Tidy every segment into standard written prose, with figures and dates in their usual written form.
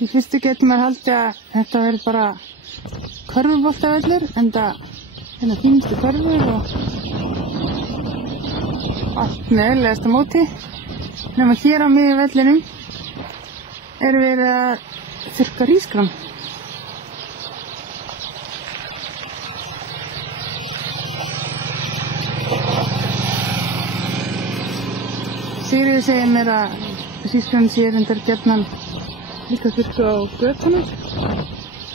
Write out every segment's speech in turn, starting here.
Í fyrstu getur maður haldið að þetta verður bara körfuboltavöllur, enda hérna fínustu körfur og allt með eðlilegasta móti. Nema hér á miðjum vellinum er verið að þurrka hrísgrjón. Sigríður segir mér að hrísgrjón sé reyndar gjarnan líka þurrkuð á götunum,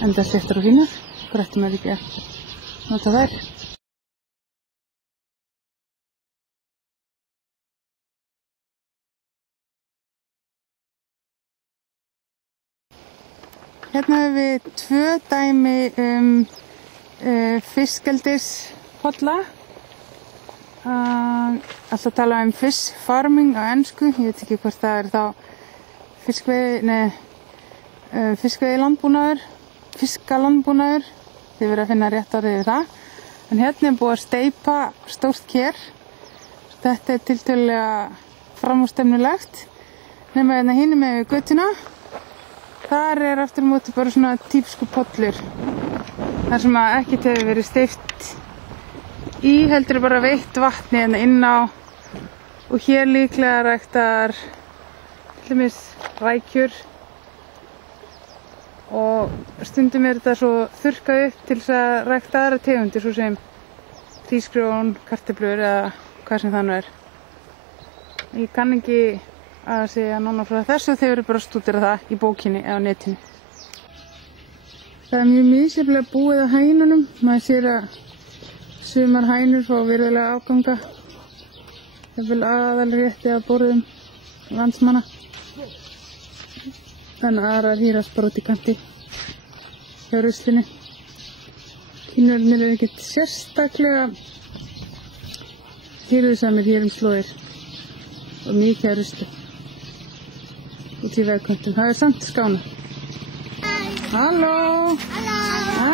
enda sléttar og fínar. Hvað ætti maður ekki að nota þær? Hérna hefur við 2 dæmi fiskeldispolla. Alltaf tala fish farming á ensku. Ég veit ekki hvort það þá fiskveiðilandbúnaður, fiskalandbúnaður. Þið verið að finna rétt orðið við það. En hérna er búið að steypa stórt ker. Þetta er tiltölulega framúrstefnulegt. Nema hérna hinum með götuna. Þar er aftur á móti bara svona típsku pollur. Þar sem að ekkert hefur verið steypt í, heldur bara veitt vatni hérna inn á. Og hér líklega ræktar til dæmis rækjur. Og stundum er þetta svo þurrkað upp til þess að rækta aðra tegundir, svo sem hrísgrjón, kartöflur eða hvað sem það nú er. Ég kann ekki að segja nánar frá þessu, þeir eru bara að stúdera það í bókinni eða á netinu. Það er mjög misjafnlega búið á hænunum. Maður sér að sumar hænur fá virðulega afganga. Það er vel aðalrétti að borðum landsmanna. Þannig að aðrar hýrast bara út í kanti hjá ruslinu. Kínverðinir eru ekkert sérstaklega hirðusamir hér slóðir og mikið af rusli út í vegköntum. Það er samt skána. Halló! Hæ!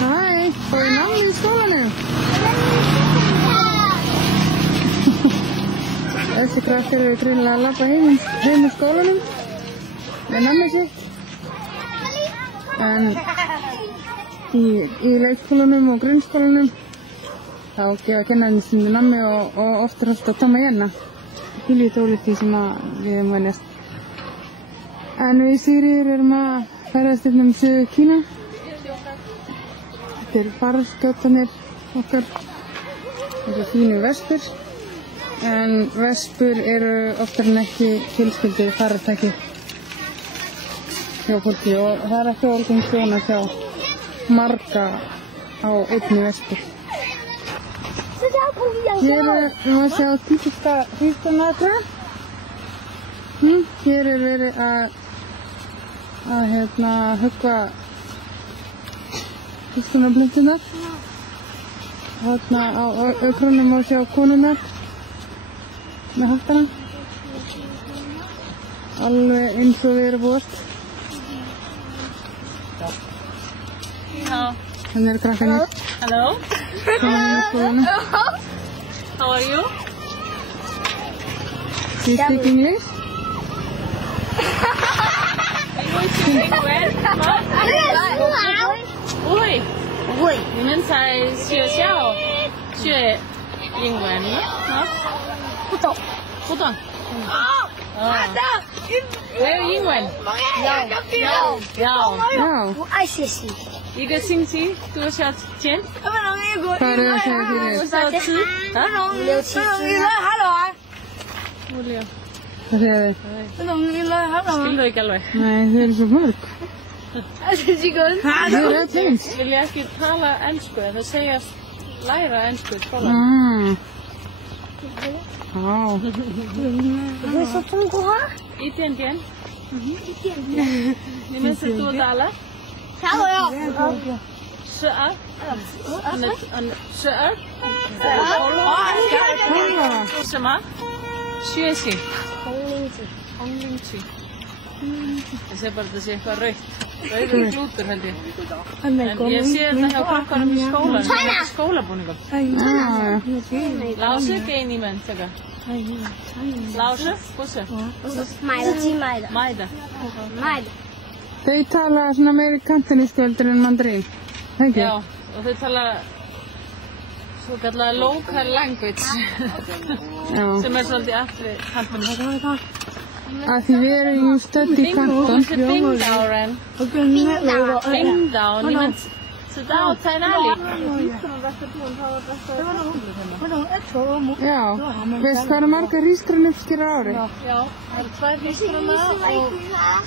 Hæ! Fóðu nammi í skólanum? Þessi krakkar eru greinilega að labba heim úr skólanum með nammi sitt. En í leikskólanum og grunnskólanum þá gefa kennarinn sinni nammi og oft er alltaf Tom og Jenna. Pílítið ólíkt því sem við höfum venjast. En við Sigríður erum að ferðast Suður Kína. Þetta er farskjótanir okkar. Þetta er fínu vespur. En vespur eru oftar en ekki tilskildir farartæki hjá fólki og það er ekki algengt svona að sjá marga á einni vespur. Hér erum við að sjá típiska hrísgrjónakra. Hér er verið að höggva hrísgrjónaplönturnar. Þarna á ökrunum má sjá konurnar með hattana. Alveg eins og við erum búist. Þannig eru krakkarnir. Hello. How are you? Do you speak English? Ui.你们在学校学英文吗？不懂。没有英文。要。不爱学习。一个星期多少钱？多少吃？啊6、7次。无聊。Hvað segir þið? Skilðu ekki alveg. Nei, þau eru svo mörg. Þau eru öll eins. Vilja ekki tala ensku, en það segjast læra ensku í skólanum.你会说中国话？一点点。你们是多大了？12。什么？学习。Það sé bara að það sé eitthvað rauður glútur held ég. En ég sé þetta hjá krakkarum í skólanum, skólabúningum. Lási ekki einu í menn, þegar. Lásu? Bússu? 买的，自己买的， Mæða. 卖的。 Þau tala svona meiri kantonísku heldur en mandarín. Ekki? Já, og þau tala svo kallega local language Já. sem svolítið aftur kantonísku. Að því við erum jú stödd í kanton. Bingdáren. Bingdán, ég mynd þetta á Tainali. Já, veist hvað eru margar hrísgrjónuppskerar á ári? Já, það eru 2 hrísgrjóna og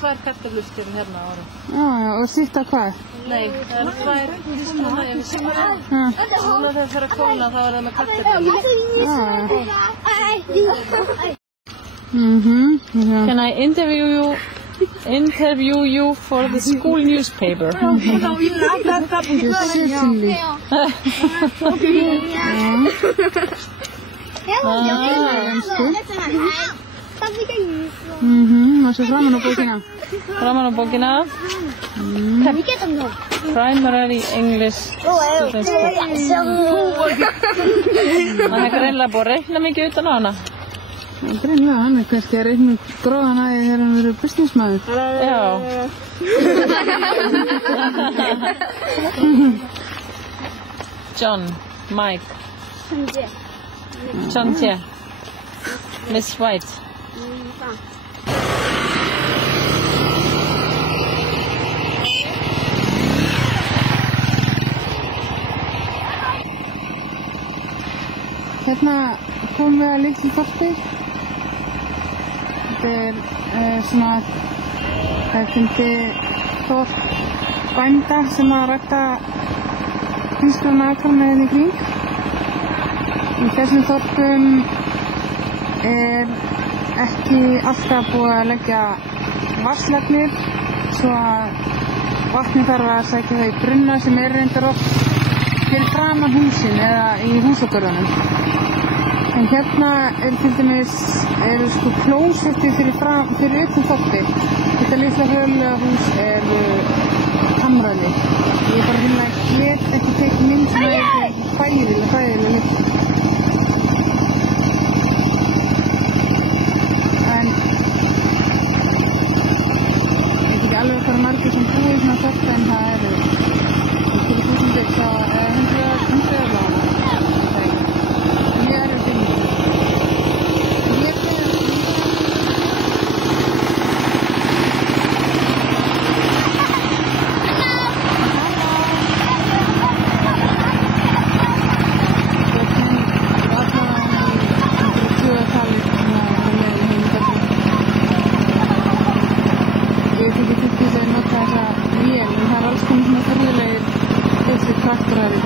2 kartöfluuppskerur hérna á ári. Já, og sitt á hvað? Nei, það eru 2 hrísgrjóna yfir sumarið. Já. Núna þegar það fer að kólna þá er það með kartöflur. Já. Can I interview you for the school newspaper? Certainly. Og svo framan á bókina. Framan á bókina. Primary English Students Book. Það er greinlega búið að reikna mikið utan á hana. Greinlega, hann er kannski að reikna gróðan að því þegar hann verður businessmaður. Já. John, Mike, John T, Miss White. Hérna komum við að litlu þorpi. Þetta er svona hefðbundi þorp bænda sem að rækta hrísgrjónaakra hérna í kring. Í þessum þorpum er ekki alltaf búið að leggja vatnslagnir svo að vatni þarf að sækja það í brunna sem er reyndar oft fyrir framan húsin eða í húsagörðunum. En hérna til dæmis eru sko klósetti fyrir utan þorpið. Þetta litla höflega hús er hamraði. Ég bara hreinlega get ekki tekið mynd sem er hræðilega litla. En ég veit ekki alveg hvað margir sem búið í svona þorpi en það eru hundruð allavega. Traktorar í